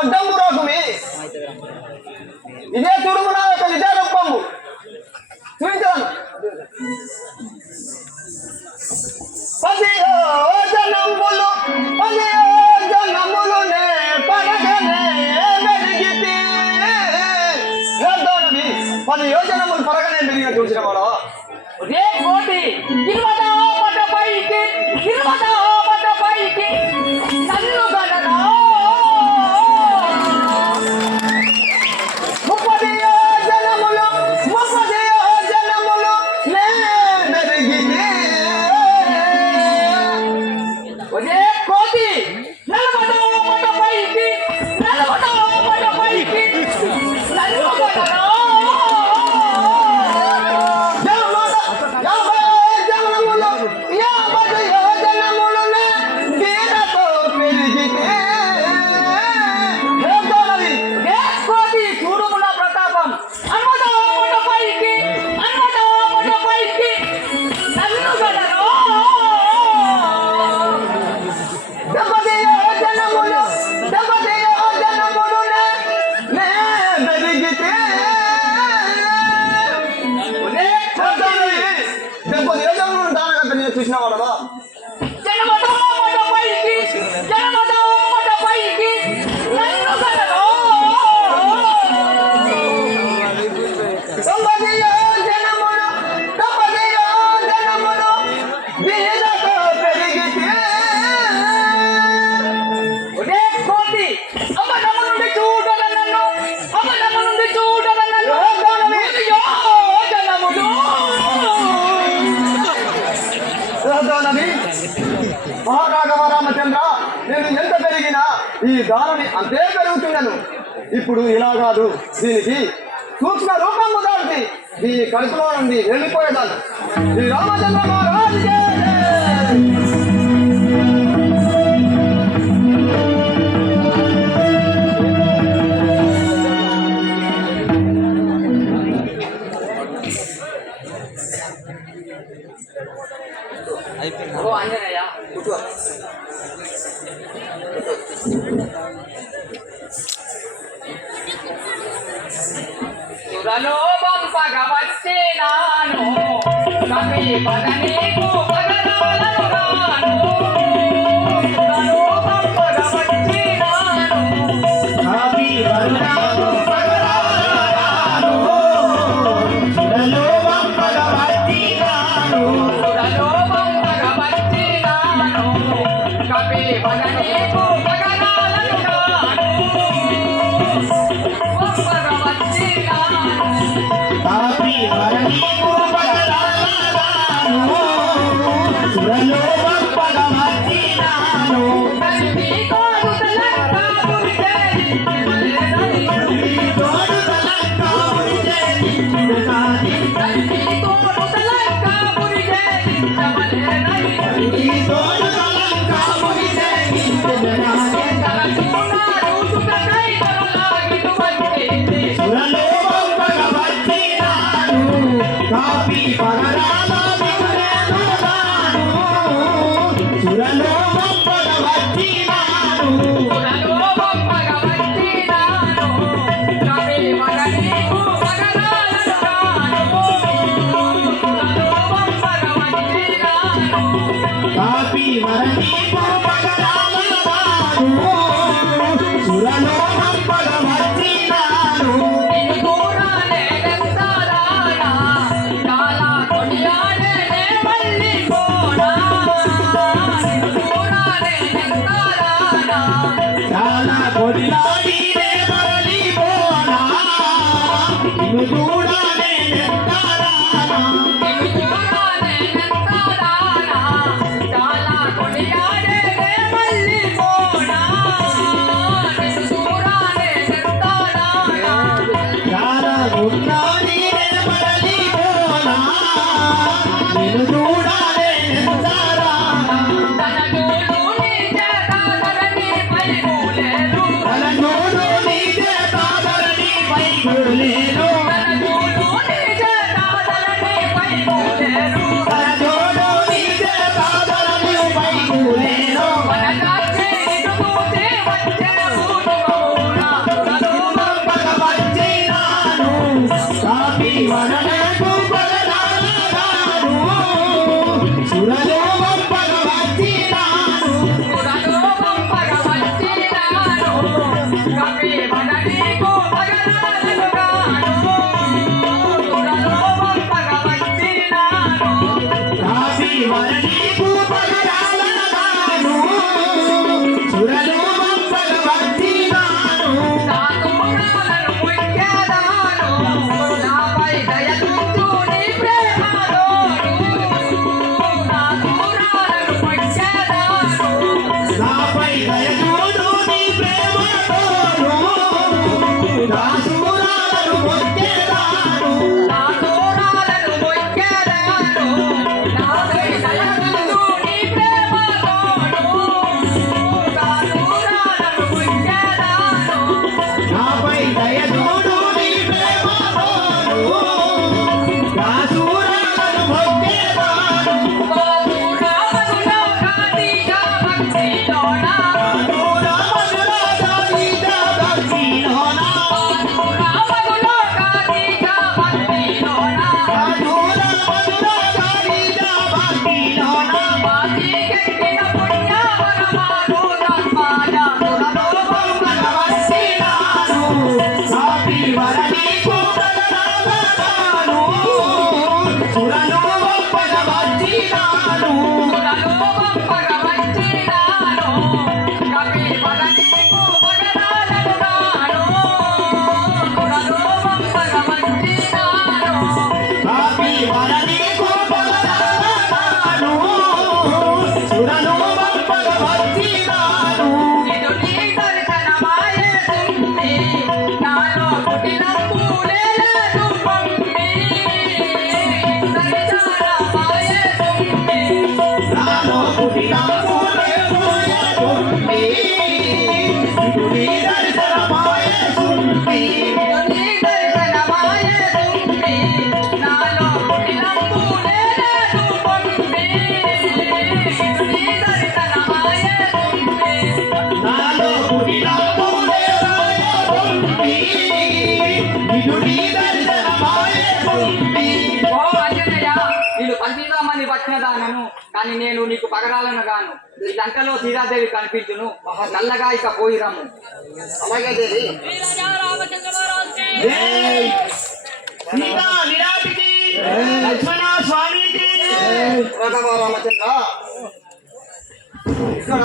అడ్డంబు రాకుమి ఇదే తుడుము నా యొక్క నిజ రూపము చూపించాను. పదియో జనములు నే పరగనే వెలిగితే 10 యోజనములు పరగనే వెలిగిన చూసిన వాడు రే కోటి 20 పైకి నన్ను గడరా 30 యోజనములు నే వెలిగితే రే కోటి 40 పైకి నన్ను గడరా చూసిన వాడవా మహారాఘవ రామచంద్ర, నేను ఎంత పెరిగినా ఈ దానని అంతే పెరుగుతున్నాను. ఇప్పుడు ఇలా కాదు, దీనికి సూక్ష్మ రూపం దాల్చి దీని కడుపులో నుండి వెళ్ళిపోయేదాన్ని. శ్రీ రామచంద్ర మహారాజుకే ఆంజనేయ సురలోభం పగవచ్చినాను కవి పదనీకు పగరాలను రాను సురలోభం పగవచ్చినాను కవి పదనీకు పగరాలను సురలోభం పగవచ్చినాను సురలోభం పగవచ్చినాను కవి పదనీకు పగరాలను రాను కాపీ వరణీకు పగరాలను సురలోభం పగవచ్చినాను తోడు తలంకాపురి Hello. కానీ నేను నీకు పగరాలను గాను ఈ లంకలో సీతాదేవి కనిపించును నల్లగా ఇక పోయి రమ్ము. అలాగే దేవి. జై సీతా విరాటికి లక్ష్మణ స్వామికి రాఘవ రామచంద్ర ఇక్కడ